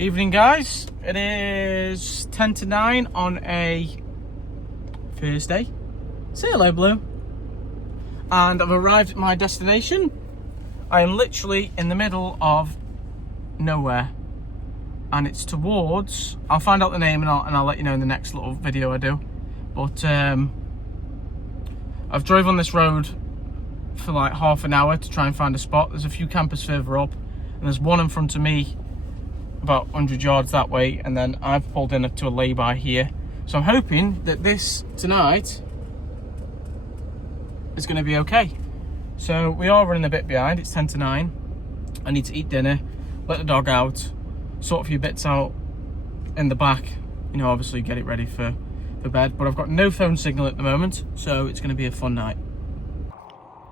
Evening, guys. It is 10 to 9 on a Thursday. Say hello, Blue. And I've arrived at my destination. I am literally in the middle of nowhere. And it's towards... I'll find out the name and I'll let you know in the next little video I do. But I've drove on this road for like half an hour to try and find a spot. There's a few campers further up. And there's one in front of me about 100 yards that way, and then I've pulled in to a lay-by here. So I'm hoping that this tonight is going to be okay. So we are running a bit behind. It's 10 to 9. I need to eat dinner, let the dog out, sort a few bits out in the back, you know, obviously get it ready for bed. But I've got no phone signal at the moment, so it's going to be a fun night.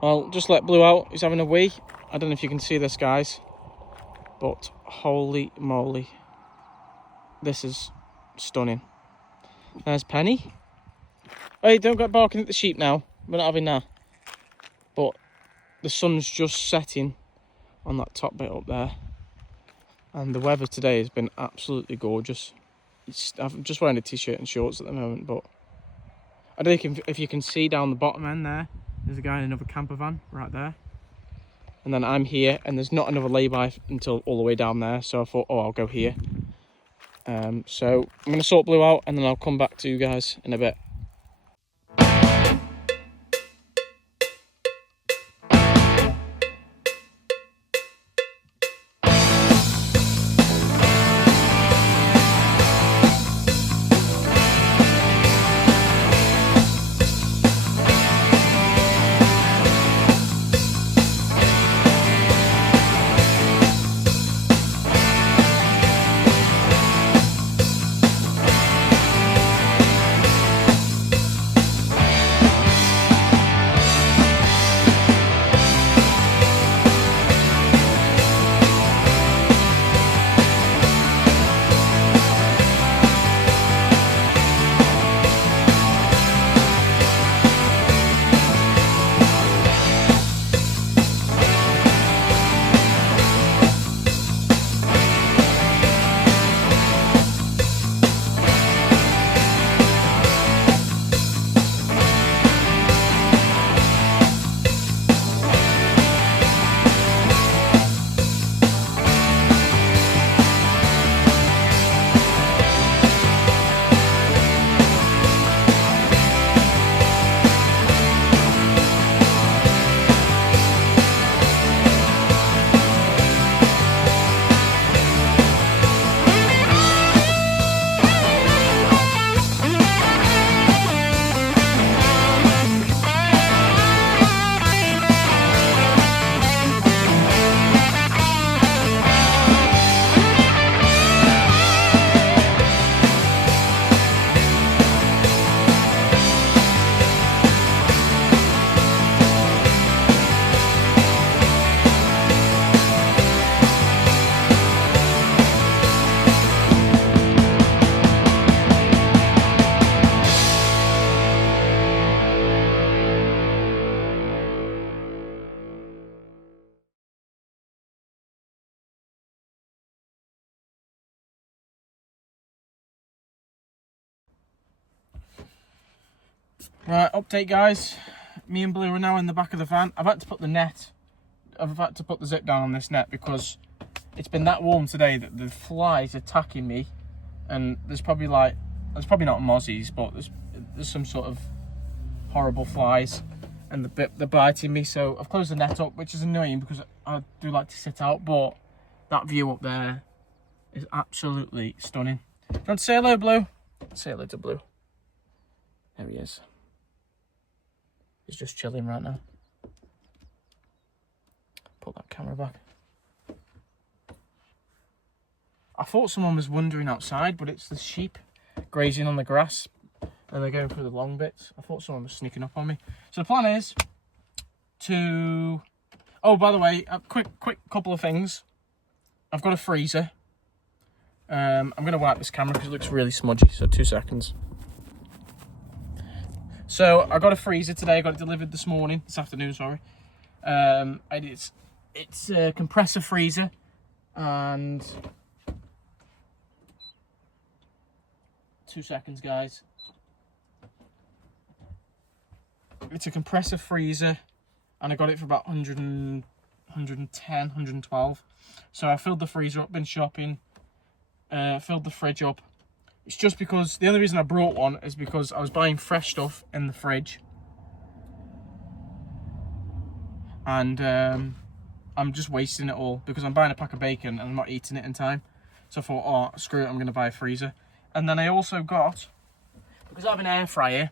I'll just let Blue out. He's having a wee. I don't know if you can see this, guys, but holy moly, this is stunning. There's Penny. Hey, don't get barking at the sheep now. We're not having that. But the sun's just setting on that top bit up there. And the weather today has been absolutely gorgeous. I'm just wearing a t-shirt and shorts at the moment, but I don't think if you can see down the bottom end there, there's a guy in another camper van right there. And then I'm here, and there's not another lay-by until all the way down there. So I thought, oh, I'll go here. So I'm going to sort Blue out, and then I'll come back to you guys in a bit. Right, update, guys. Me and Blue are now in the back of the van. I've had to put the zip down on this net because it's been that warm today that the flies are attacking me, and there's probably not mozzies, but there's some sort of horrible flies, and they're biting me. So I've closed the net up, which is annoying because I do like to sit out, but that view up there is absolutely stunning. Do you want to say hello, Blue? Say hello to Blue. There he is. He's just chilling right now. Put that camera back. I thought someone was wandering outside, but it's the sheep grazing on the grass and they're going through the long bits. I thought someone was sneaking up on me. So the plan is to... Oh, by the way, a quick couple of things. I've got a freezer. I'm going to wipe this camera because it looks really smudgy, so 2 seconds. So I got a freezer today. I got it delivered this afternoon, sorry. And it's a compressor freezer, and 2 seconds, guys. It's a compressor freezer, and I got it for about 110, 112. So I filled the freezer up, been shopping, filled the fridge up. It's just because, the only reason I brought one is because I was buying fresh stuff in the fridge. And I'm just wasting it all because I'm buying a pack of bacon and I'm not eating it in time. So I thought, oh, screw it, I'm going to buy a freezer. And then I also got, because I have an air fryer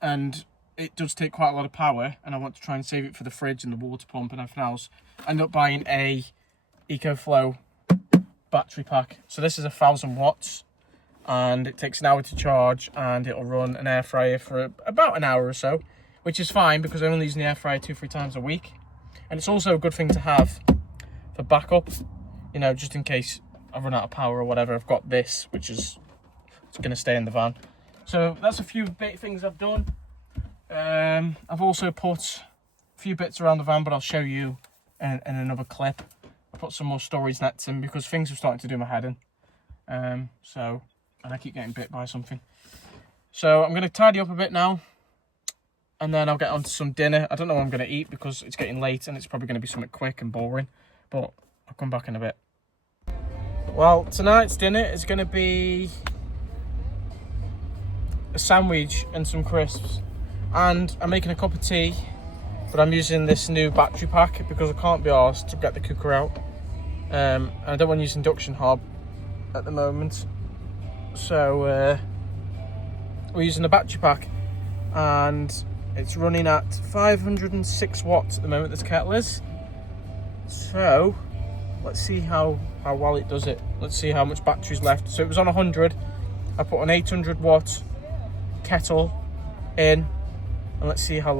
and it does take quite a lot of power and I want to try and save it for the fridge and the water pump and everything else, I ended up buying a EcoFlow battery pack. So this is 1,000 watts and it takes an hour to charge and it'll run an air fryer for about an hour or so, which is fine because I'm only using the air fryer 2-3 times a week. And it's also a good thing to have for backup, you know, just in case I run out of power or whatever. I've got this, which is going to stay in the van. So that's a few things I've done. I've also put a few bits around the van, but I'll show you in another clip. I put some more storage nets in because things are starting to do my head in. And I keep getting bit by something. So I'm going to tidy up a bit now. And then I'll get on to some dinner. I don't know what I'm going to eat because it's getting late and it's probably going to be something quick and boring. But I'll come back in a bit. Well, tonight's dinner is going to be a sandwich and some crisps. And I'm making a cup of tea. But I'm using this new battery pack because I can't be arsed to get the cooker out. And I don't want to use induction hob at the moment. So we're using a battery pack. And it's running at 506 watts at the moment, this kettle is. So, let's see how well it does it. Let's see how much battery's left. So it was on 100. I put an 800 watt kettle in. And let's see how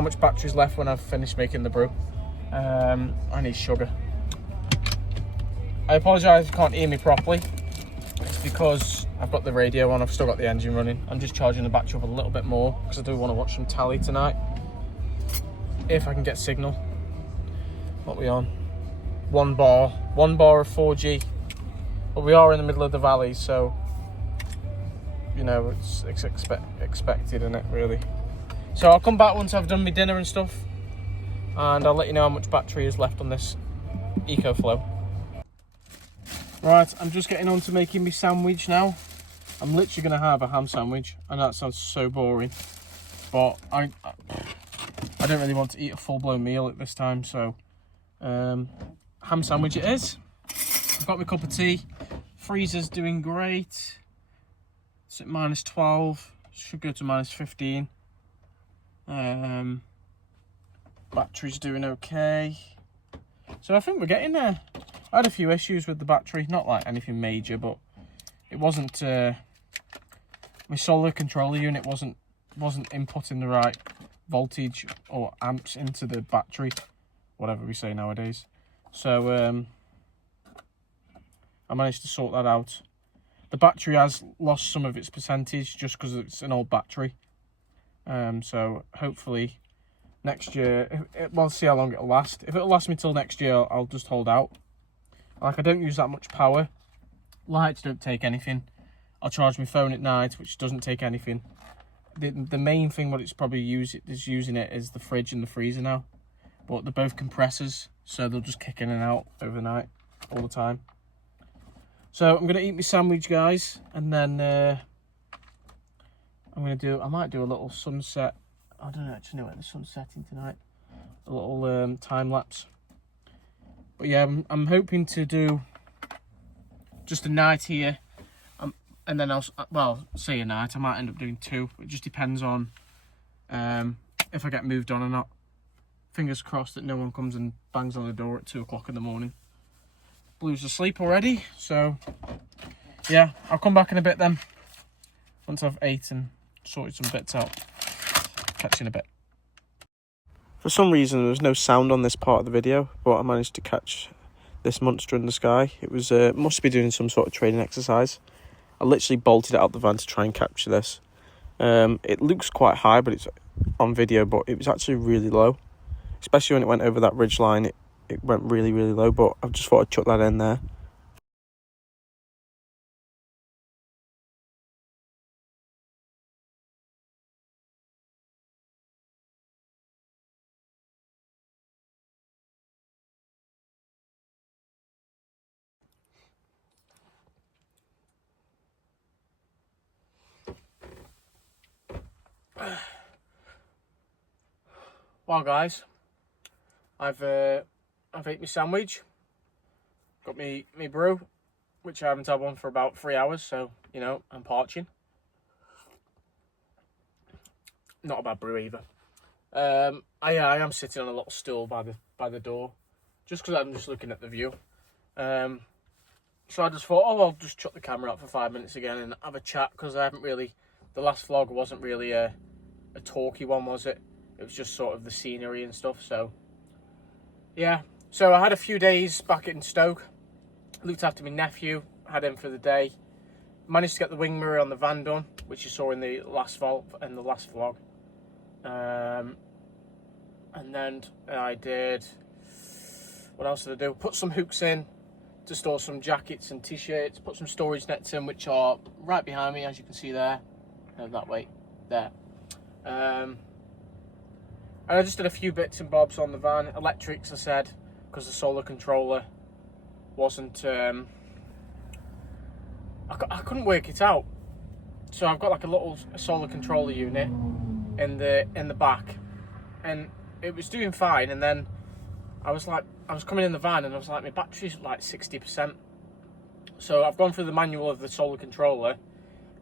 much battery's left when I've finished making the brew. I need sugar. I apologise if you can't hear me properly. It's because I've got the radio on, I've still got the engine running. I'm just charging the battery up a little bit more because I do want to watch some telly tonight. If I can get signal. What are we on? 1 bar of 4G. But we are in the middle of the valley, so you know, it's expected, isn't it, really? So I'll come back once I've done my dinner and stuff, and I'll let you know how much battery is left on this EcoFlow. Right, I'm just getting on to making my sandwich now. I'm literally going to have a ham sandwich. I know that sounds so boring, but I don't really want to eat a full-blown meal at this time, so ham sandwich it is. I've got my cup of tea. Freezer's doing great. It's at -12. Should go to -15. Battery's doing okay. So I think we're getting there. I had a few issues with the battery, not like anything major, but it wasn't my solar controller unit wasn't inputting the right voltage or amps into the battery, whatever we say nowadays. So I managed to sort that out. The battery has lost some of its percentage just because it's an old battery. So hopefully next year, we'll see how long it'll last. If it'll last me till next year, I'll just hold out. Like, I don't use that much power. Lights don't take anything. I'll charge my phone at night, which doesn't take anything. The main thing what it's probably using it is the fridge and the freezer now. But they're both compressors, so they'll just kick in and out overnight, all the time. So I'm gonna eat my sandwich, guys, and then I might do a little sunset. I don't actually know when the sun's setting tonight. A little time lapse. But yeah, I'm hoping to do just a night here, and then I'll say a night. I might end up doing 2. It just depends on if I get moved on or not. Fingers crossed that no one comes and bangs on the door at 2 o'clock in the morning. Blue's asleep already, so yeah, I'll come back in a bit then. Once I've ate and sorted some bits out. Catch you in a bit. For some reason there was no sound on this part of the video, but I managed to catch this monster in the sky. It was must be doing some sort of training exercise. I literally bolted it out the van to try and capture this. It looks quite high, but it's on video, but it was actually really low. Especially when it went over that ridge line, it went really, really low, but I just thought I'd chuck that in there. Well, guys, I've ate my sandwich. Got me brew, which I haven't had one for about 3 hours, so you know I'm parching. Not a bad brew either. I am sitting on a little stool by the door, just because I'm just looking at the view. So I just thought, oh, I'll just chuck the camera up for 5 minutes again and have a chat, because I haven't really. The last vlog wasn't really a talky one, was it? It was just sort of the scenery and stuff. So yeah. So I had a few days back in Stoke. Looked after my nephew. Had him for the day. Managed to get the wing mirror on the van done, which you saw in the last vlog. And then I did. What else did I do? Put some hooks in to store some jackets and t-shirts. Put some storage nets in, which are right behind me, as you can see there. That way, there. And I just did a few bits and bobs on the van. Electrics, I said, because the solar controller wasn't. I couldn't work it out. So I've got like a little solar controller unit in the back, and it was doing fine. And then I was coming in the van, and I was like, my battery's like 60%. So I've gone through the manual of the solar controller,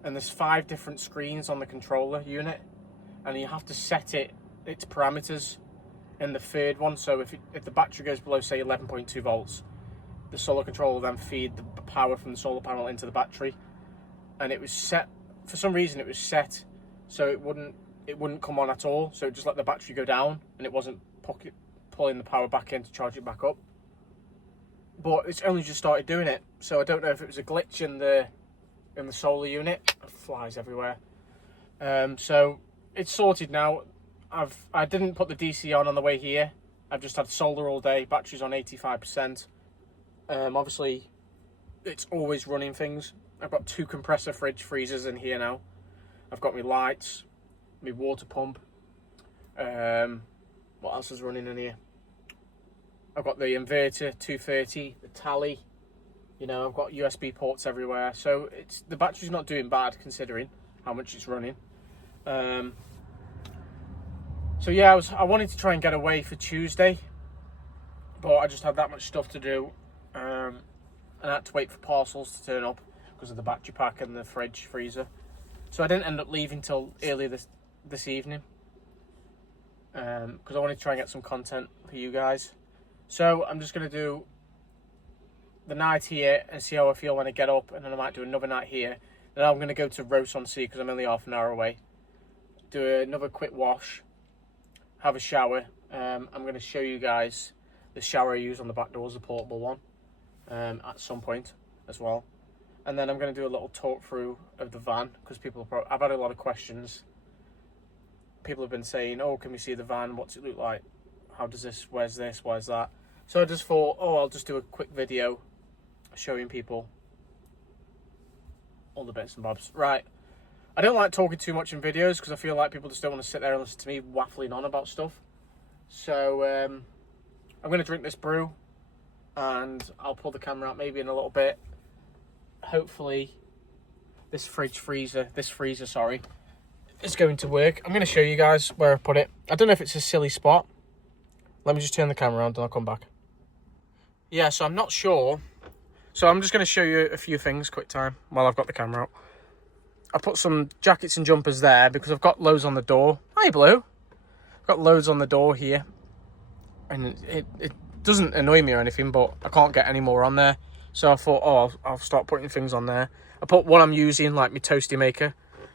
and there's 5 different screens on the controller unit, and you have to set its parameters in the third one. So if the battery goes below, say, 11.2 volts, the solar controller will then feed the power from the solar panel into the battery. And it was set, for some reason it was set so it wouldn't come on at all, so it just let the battery go down, and it wasn't pulling the power back in to charge it back up. But it's only just started doing it, so I don't know if it was a glitch in the solar unit. Flies everywhere. So it's sorted now. I didn't put the DC on the way here. I've just had solar all day. Battery's on 85%. Obviously, it's always running things. I've got 2 compressor freezers in here now. I've got my lights, my water pump. What else is running in here? I've got the inverter 230, the tally. You know, I've got USB ports everywhere. So the battery's not doing bad considering how much it's running. So yeah, I wanted to try and get away for Tuesday, but I just had that much stuff to do, and I had to wait for parcels to turn up because of the battery pack and the freezer. So I didn't end up leaving till early this evening, because I wanted to try and get some content for you guys. So I'm just going to do the night here and see how I feel when I get up, and then I might do another night here. Then I'm going to go to Ross-on-Sea because I'm only half an hour away. Do another quick wash, have a shower. I'm going to show you guys the shower I use on the back doors, the portable one, at some point as well. And then I'm going to do a little talk through of the van, because I've had a lot of questions. People have been saying, oh, can we see the van? What's it look like? How does this, where's that? So I just thought, oh, I'll just do a quick video showing people all the bits and bobs. Right. I don't like talking too much in videos because I feel like people just don't want to sit there and listen to me waffling on about stuff. So I'm going to drink this brew, and I'll pull the camera out maybe in a little bit. Hopefully this freezer is going to work. I'm going to show you guys where I put it. I don't know if it's a silly spot. Let me just turn the camera around and I'll come back. Yeah, so I'm not sure. So I'm just going to show you a few things quick time while I've got the camera out. I put some jackets and jumpers there because I've got loads on the door. Hi, Blue. I've got loads on the door here. And it doesn't annoy me or anything, but I can't get any more on there. So I thought, oh, I'll start putting things on there. I put what I'm using, like my toasty maker,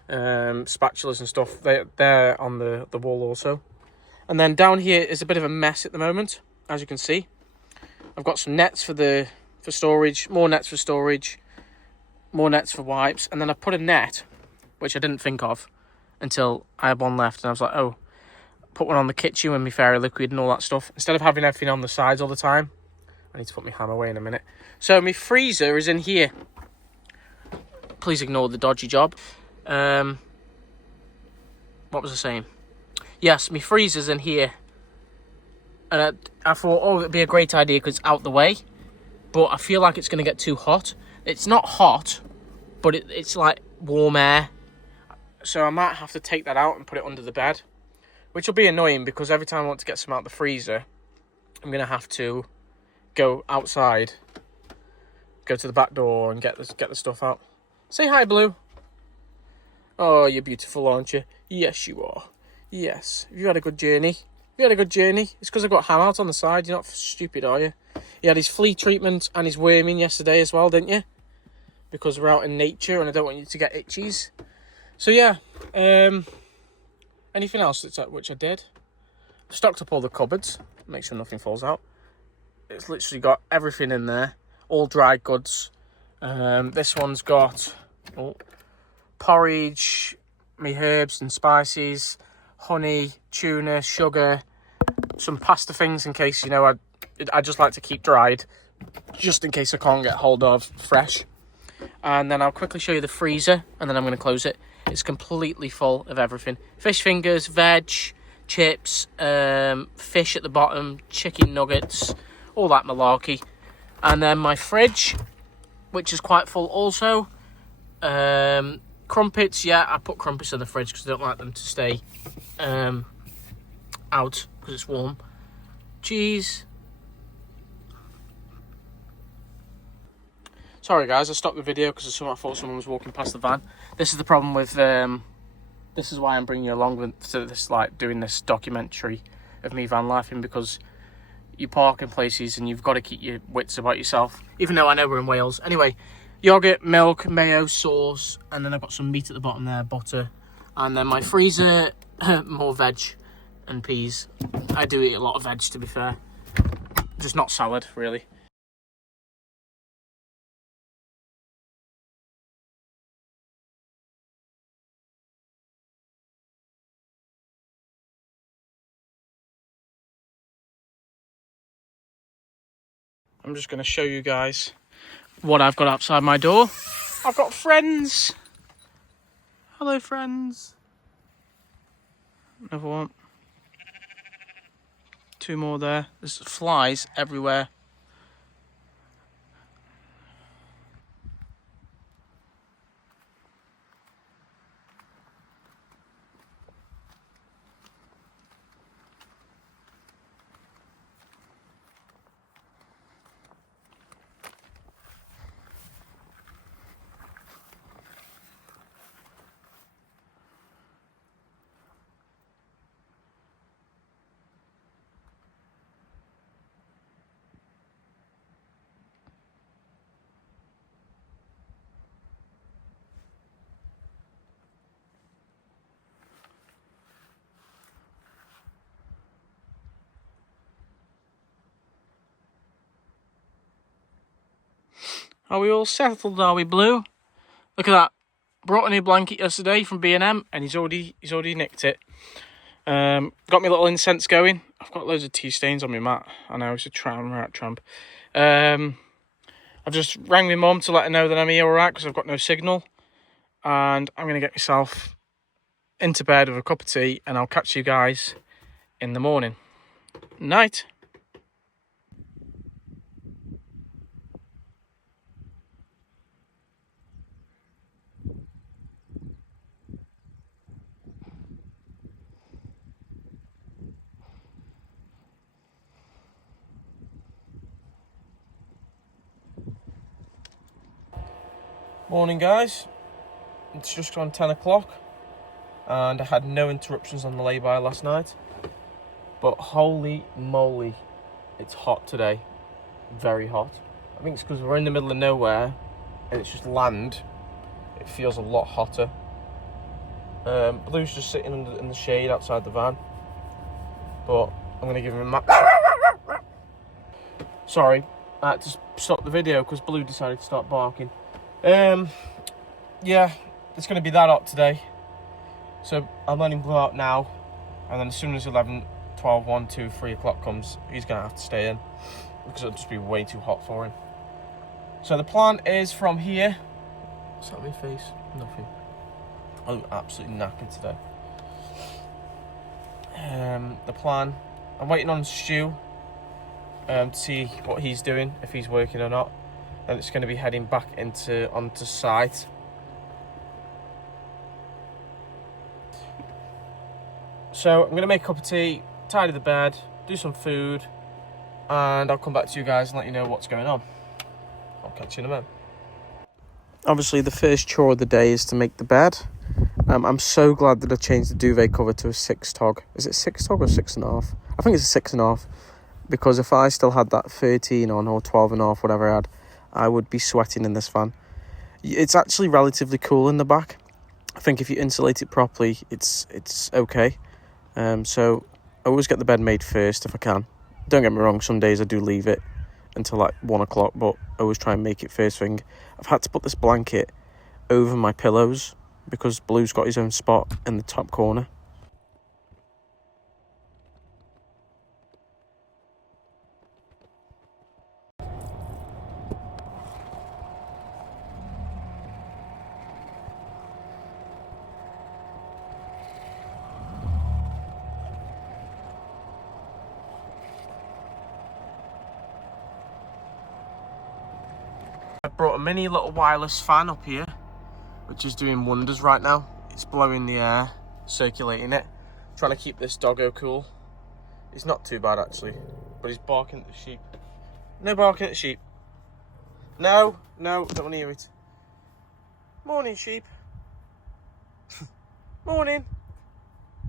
spatulas and stuff. They're on the wall also. And then down here is a bit of a mess at the moment, as you can see. I've got some nets for storage, more nets for storage, more nets for wipes, and then I put a net, which I didn't think of until I had one left, and I was like, oh, put one on the kitchen with my fairy liquid and all that stuff. Instead of having everything on the sides all the time, I need to put my hammer away in a minute. So my freezer is in here. Please ignore the dodgy job. What was I saying? Yes, my freezer's in here. And I thought, oh, it'd be a great idea because it's out the way. But I feel like it's going to get too hot. It's not hot, but it's like warm air. So I might have to take that out and put it under the bed. which will be annoying because every time I want to get some out of the freezer, I'm going to have to go outside, go to the back door and get the stuff out. Say hi, Blue. Oh, you're beautiful, aren't you? Yes, you are. Yes. Have you had a good journey? Have you had a good journey? It's because I've got ham out on the side. You're not stupid, are you? He had his flea treatment and his worming yesterday as well, didn't you? Because we're out in nature and I don't want you to get itchies. So, yeah. Anything else which I did? Stocked up all the cupboards. Make sure nothing falls out. It's literally got everything in there. All dried goods. This one's got porridge, me herbs and spices, honey, tuna, sugar, some pasta things in case, I just like to keep dried, just in case I can't get hold of fresh. And then I'll quickly show you the freezer, and then I'm going to close it. It's completely full of everything. Fish fingers, veg, chips, fish at the bottom, chicken nuggets, all that malarkey. And then my fridge, which is quite full also. Crumpets, yeah, I put crumpets in the fridge because I don't like them to stay out because it's warm. Cheese. Sorry guys, I stopped the video because I thought someone was walking past the van. This is the problem with, this is why I'm bringing you along to this, like, doing this documentary of me van lifing, because you park in places and you've got to keep your wits about yourself, even though I know we're in Wales. Anyway, yogurt, milk, mayo, sauce, and then I've got some meat at the bottom there, butter. And then my freezer, more veg and peas. I do eat a lot of veg, to be fair. Just not salad, really. I'm just going to show you guys what I've got outside my door. I've got friends. Hello, friends. Another one. Two more there. There's flies everywhere. Are we all settled, are we, Blue? Look at that. Brought a new blanket yesterday from B&M and he's already nicked it. Got my little incense going. I've got loads of tea stains on my mat. I know, it's a tramp. I've just rang my mum to let her know that I'm here alright because I've got no signal. And I'm going to get myself into bed with a cup of tea and I'll catch you guys in the morning. Night. Morning guys, it's just gone 10 o'clock and I had no interruptions on the lay-by last night, but holy moly, it's hot today, very hot. I think it's because we're in the middle of nowhere and it's just land, it feels a lot hotter. Blue's just sitting in the shade outside the van, but I'm going to give him a map. Sorry, I had to stop the video because Blue decided to start barking. Yeah, it's going to be that hot today. So I'm letting Blue out now. And then as soon as 11, 12, 1, 2, 3 o'clock comes, he's going to have to stay in. Because it'll just be way too hot for him. So the plan is from here. What's that on my face? Nothing. I'm absolutely knackered today. The plan. I'm waiting on Stu to see what he's doing, if he's working or not. And it's going to be heading back onto site. So I'm going to make a cup of tea, tidy the bed, do some food, and I'll come back to you guys and let you know what's going on. I'll catch you in a minute. Obviously, the first chore of the day is to make the bed. I'm so glad that I changed the duvet cover to a 6 tog. Is it 6 tog or 6.5? I think it's a 6.5. Because if I still had that 13 on or 12.5, whatever I had, I would be sweating in this fan. It's actually relatively cool in the back. I think if you insulate it properly, it's okay. So I always get the bed made first if I can. Don't get me wrong, some days I do leave it until like 1 o'clock, but I always try and make it first thing. I've had to put this blanket over my pillows because Blue's got his own spot in the top corner. I brought a mini little wireless fan up here, which is doing wonders right now. It's blowing the air, circulating it, trying to keep this doggo cool. He's not too bad actually, but he's barking at the sheep. No barking at the sheep. No, don't want to hear it. Morning, sheep. Morning.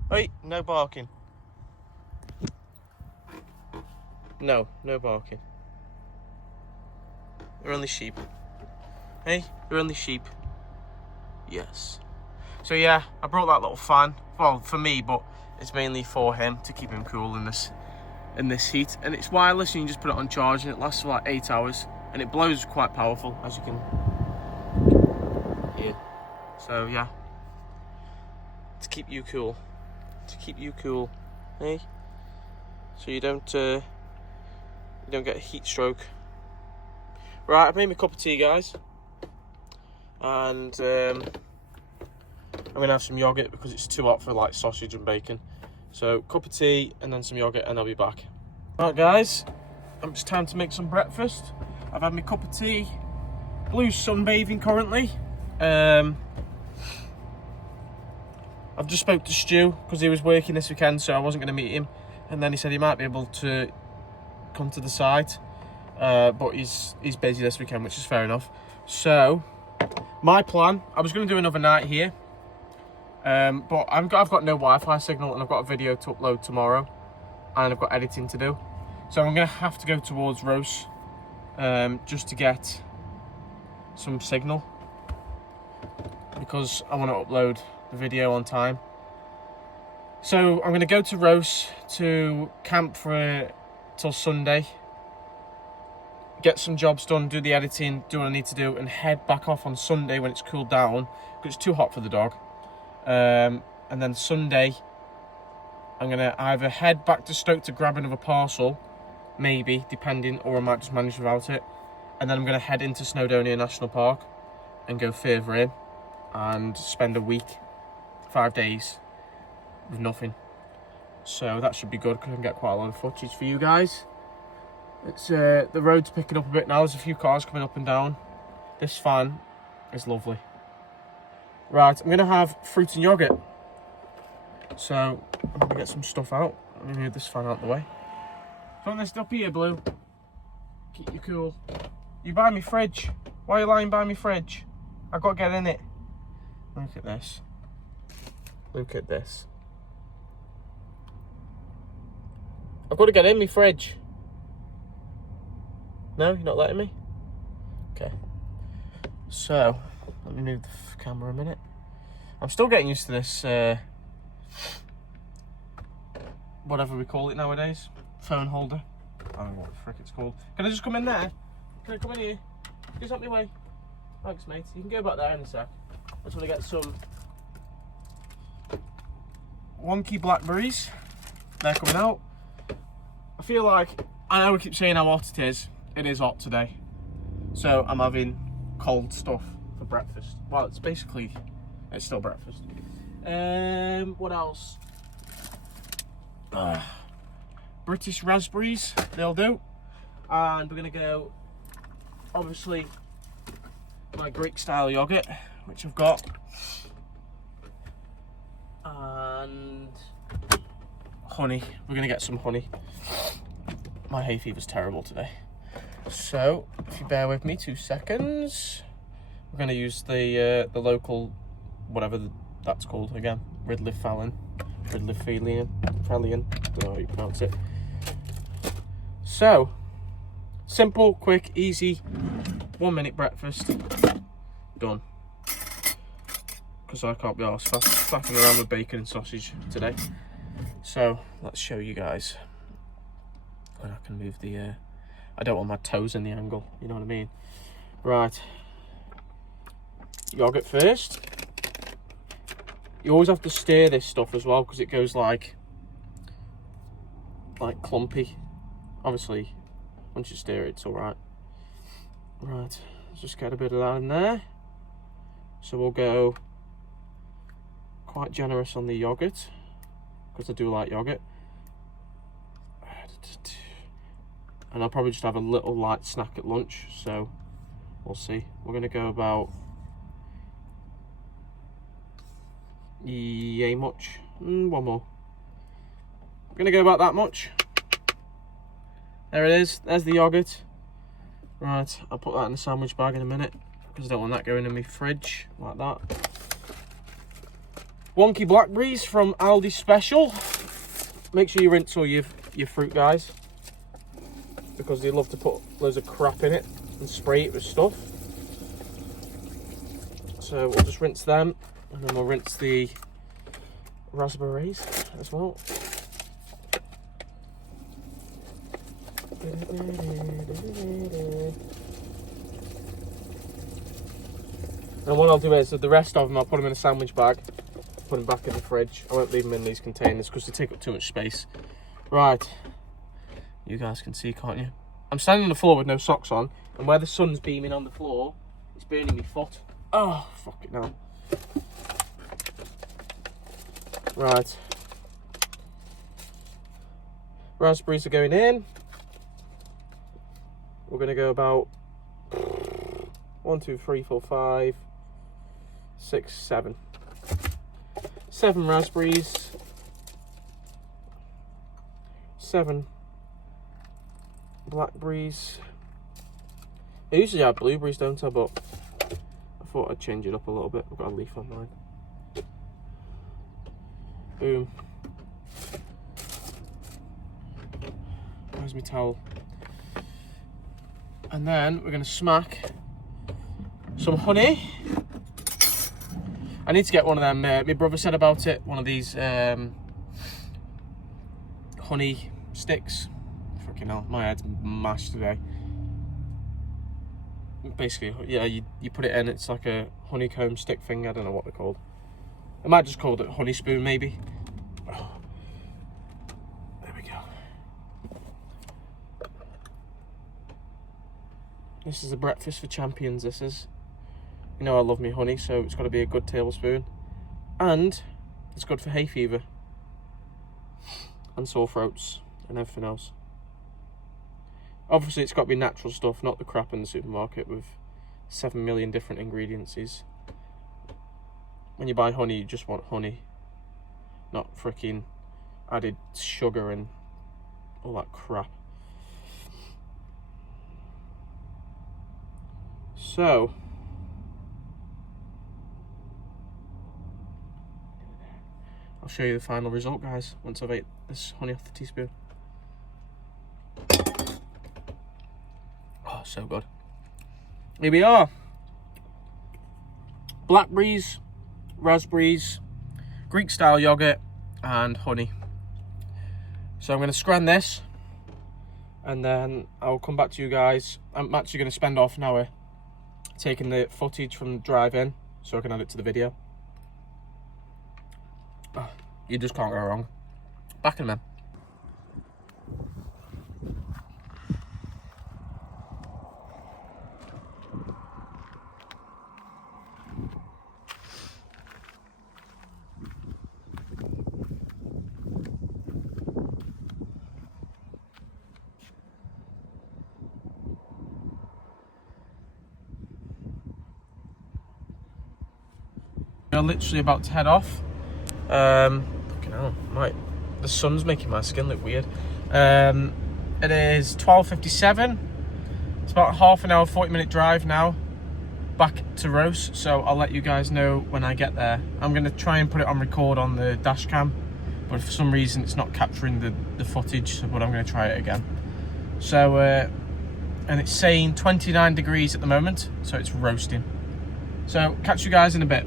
Wait, no barking. No barking. They're only sheep. Hey, they're only sheep. Yes. So yeah, I brought that little fan. Well, for me, but it's mainly for him to keep him cool in this heat. And it's wireless, and you can just put it on charge, and it lasts for like 8 hours. And it blows quite powerful, as you can hear. So yeah, to keep you cool. Hey. So you don't get a heat stroke. Right, I've made me a cup of tea, guys, and I'm gonna have some yogurt because it's too hot for like sausage and bacon. So cup of tea and then some yogurt, and I'll be back. Right, guys, it's time to make some breakfast. I've had my cup of tea. Blue's sunbathing currently. I've just spoke to Stu because he was working this weekend, so I wasn't going to meet him, and then he said he might be able to come to the site. But he's busy this weekend, which is fair enough. So my plan, I was going to do another night here, but I've got no Wi-Fi signal, and I've got a video to upload tomorrow, and I've got editing to do. So I'm going to have to go towards Rose just to get some signal, because I want to upload the video on time. So I'm going to go to Rose to camp till Sunday, get some jobs done, do the editing, do what I need to do, and head back off on Sunday when it's cooled down, because it's too hot for the dog. And then Sunday, I'm going to either head back to Stoke to grab another parcel, maybe, depending, or I might just manage without it. And then I'm going to head into Snowdonia National Park and go further in and spend a week, 5 days, with nothing. So that should be good, because I can get quite a lot of footage for you guys. It's the road's picking up a bit now. There's a few cars coming up and down. This fan is lovely. Right, I'm gonna have fruit and yogurt. So I'm gonna get some stuff out. Let me move this fan out the way. Put this up here, Blue. Keep you cool. You buy me fridge. Why are you lying by me fridge? I've got to get in it. Look at this. Look at this. I've got to get in my fridge. No, you're not letting me? Okay. So, let me move the camera a minute. I'm still getting used to this, whatever we call it nowadays. Phone holder. I don't know what the frick it's called. Can I just come in there? Can I come in here? Just out my way. Thanks, mate. You can go back there in a sec. I just want to get some wonky blackberries. They're coming out. I feel like, I know we keep saying how hot it is. It is hot today. So I'm having cold stuff for breakfast. Well, it's still breakfast. What else? British raspberries, they'll do. And we're gonna go, obviously, my Greek style yogurt, which I've got. And honey. We're gonna get some honey. My hay fever's terrible today. So, if you bear with me 2 seconds, we're gonna use the local, whatever that's called again, Ridley-Fallon, Ridley-Felian, don't know how you pronounce it. So, simple, quick, easy, 1 minute breakfast, done. Because I can't be arsed faffing around with bacon and sausage today. So, let's show you guys. And I can move the, I don't want my toes in the angle, you know what I mean? Right. Yogurt first. You always have to stir this stuff as well because it goes like clumpy. Obviously, once you stir it, it's alright. Right, let's just get a bit of that in there. So we'll go quite generous on the yogurt because I do like yogurt. And I'll probably just have a little light snack at lunch, so we'll see. We're going to go about yay much. One more. I'm going to go about that much. There it is. There's the yogurt. Right, I'll put that in the sandwich bag in a minute because I don't want that going in my fridge like that. Wonky blackberries from Aldi Special. Make sure you rinse all your fruit, guys, because they love to put loads of crap in it and spray it with stuff. So we'll just rinse them, and then we'll rinse the raspberries as well. And what I'll do is, the rest of them, I'll put them in a sandwich bag, put them back in the fridge. I won't leave them in these containers because they take up too much space. Right. You guys can see, can't you? I'm standing on the floor with no socks on, and where the sun's beaming on the floor, it's burning my foot. Oh, fuck it now. Right. Raspberries are going in. We're going to go about 1, 2, 3, 4, 5, 6, 7. 7 raspberries. 7 blackberries. I usually add blueberries, don't I? But I thought I'd change it up a little bit. I've got a leaf on mine. Boom. Where's my towel? And then we're going to smack some honey. I need to get one of them. My brother said about it. One of these honey sticks. Fucking hell, my head's mashed today. Basically, yeah, you put it in, it's like a honeycomb stick thing. I don't know what they're called. I might just call it honey spoon, maybe. Oh. There we go. This is a breakfast for champions, this is. You know I love me honey, so it's got to be a good tablespoon. And it's good for hay fever. And sore throats and everything else. Obviously, it's got to be natural stuff, not the crap in the supermarket with 7 million different ingredients. When you buy honey, you just want honey, not freaking added sugar and all that crap. So, I'll show you the final result, guys, once I've ate this honey off the teaspoon. Oh, so good. Here we are. Blackberries, raspberries, Greek style yogurt, and honey. So I'm going to scran this, and then I'll come back to you guys. I'm actually going to spend half an hour taking the footage from the drive-in so I can add it to the video. Oh, you just can't go wrong. Back in a minute. We're literally about to head off. Fucking hell, might the sun's making my skin look weird. It is 12:57. It's about half an hour, 40-minute drive now back to Rose, so I'll let you guys know when I get there. I'm going to try and put it on record on the dash cam, but for some reason it's not capturing the footage, but I'm going to try it again. So and it's saying 29 degrees at the moment, so it's roasting. So catch you guys in a bit.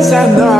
I know